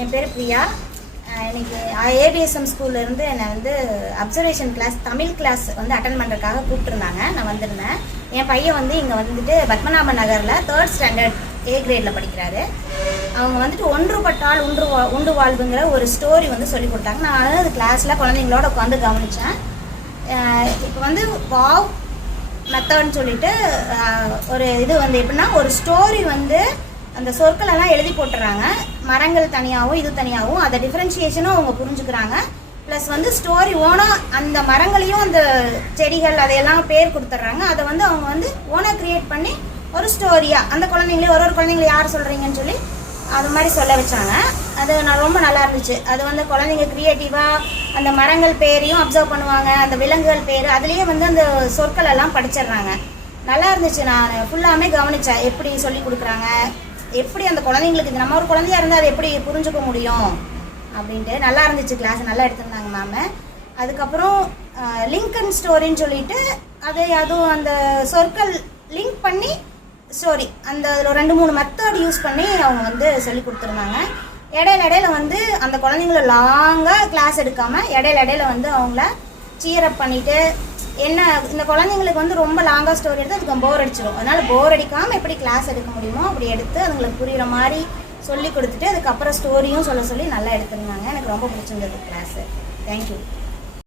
என் பேர் பிரியா. இன்னைக்கு ஏபிஎஸ்எம் ஸ்கூல்லேருந்து என்னை வந்து அப்சர்வேஷன் கிளாஸ் தமிழ் கிளாஸ் வந்து அட்டன் பண்ணுறதுக்காக கூப்பிட்டுருந்தாங்க. நான் வந்திருந்தேன். என் பையன் வந்து இங்கே வந்துட்டு பத்மநாப நகரில் 3rd ஸ்டாண்டர்ட் A கிரேடில் படிக்கிறாரு. அவங்க வந்துட்டு ஒன்றுபட்டால் உண்டு வாழ்வுங்கிற ஒரு ஸ்டோரி வந்து சொல்லி கொடுத்தாங்க. நான் அது கிளாஸில் குழந்தைங்களோட உட்காந்து கவனித்தேன். இப்போ வந்து வாவ் மெத்தட்னு சொல்லிட்டு ஒரு இது வந்து எப்படின்னா, ஒரு ஸ்டோரி வந்து அந்த சொற்களெல்லாம் எழுதி போட்டுறாங்க. மரங்கள் தனியாகவும் இது தனியாகவும் அதை டிஃப்ரென்ஷியேஷனும் அவங்க புரிஞ்சுக்கிறாங்க. ப்ளஸ் வந்து ஸ்டோரி ஓனாக அந்த மரங்களையும் அந்த செடிகள் அதையெல்லாம் பேர் கொடுத்துட்றாங்க. அதை வந்து அவங்க வந்து ஓனாக க்ரியேட் பண்ணி ஒரு ஸ்டோரியாக அந்த குழந்தைங்களே ஒரு குழந்தைங்களை யார் சொல்கிறீங்கன்னு சொல்லி அது மாதிரி சொல்ல வச்சாங்க. அது நான் ரொம்ப நல்லா இருந்துச்சு. அது வந்து குழந்தைங்க க்ரியேட்டிவாக அந்த மரங்கள் பேரையும் அப்சர்வ் பண்ணுவாங்க, அந்த விலங்குகள் பேர் அதுலேயே வந்து அந்த சொற்கள் எல்லாம் படிச்சிடுறாங்க. நல்லா இருந்துச்சு. நான் ஃபுல்லாமே கவனித்தேன் எப்படி சொல்லி கொடுக்குறாங்க, எப்படி அந்த குழந்தைங்களுக்கு நம்ம ஒரு குழந்தையா இருந்தால் அதை எப்படி புரிஞ்சுக்க முடியும் அப்படின்ட்டு நல்லா இருந்துச்சு. கிளாஸ் நல்லா எடுத்திருந்தாங்க மேம். அதுக்கப்புறம் லிங்கன் ஸ்டோரின்னு சொல்லிட்டு அதுவும் அந்த சொற்கள் லிங்க் பண்ணி ஸ்டோரி அந்த அதில் 2-3 மெத்தட் யூஸ் பண்ணி அவங்க வந்து சொல்லி கொடுத்துருந்தாங்க. இடையில வந்து அந்த குழந்தைங்கள லாங்காக கிளாஸ் எடுக்காமல் இடையில வந்து அவங்கள சீரப் பண்ணிவிட்டு என்ன இந்த குழந்தைங்களுக்கு வந்து ரொம்ப லாங்காக ஸ்டோரி எடுத்து அதுக்கு போர் அடிச்சிடும். அதனால் போர் அடிக்காமல் எப்படி கிளாஸ் எடுக்க முடியுமோ அப்படி எடுத்து அதுங்களுக்கு புரிகிற மாதிரி சொல்லி கொடுத்துட்டு அதுக்கப்புறம் ஸ்டோரியும் சொல்லி நல்லா எடுத்துருந்தாங்க. எனக்கு ரொம்ப பிடிச்சிருந்தது கிளாஸு. தேங்க்யூ.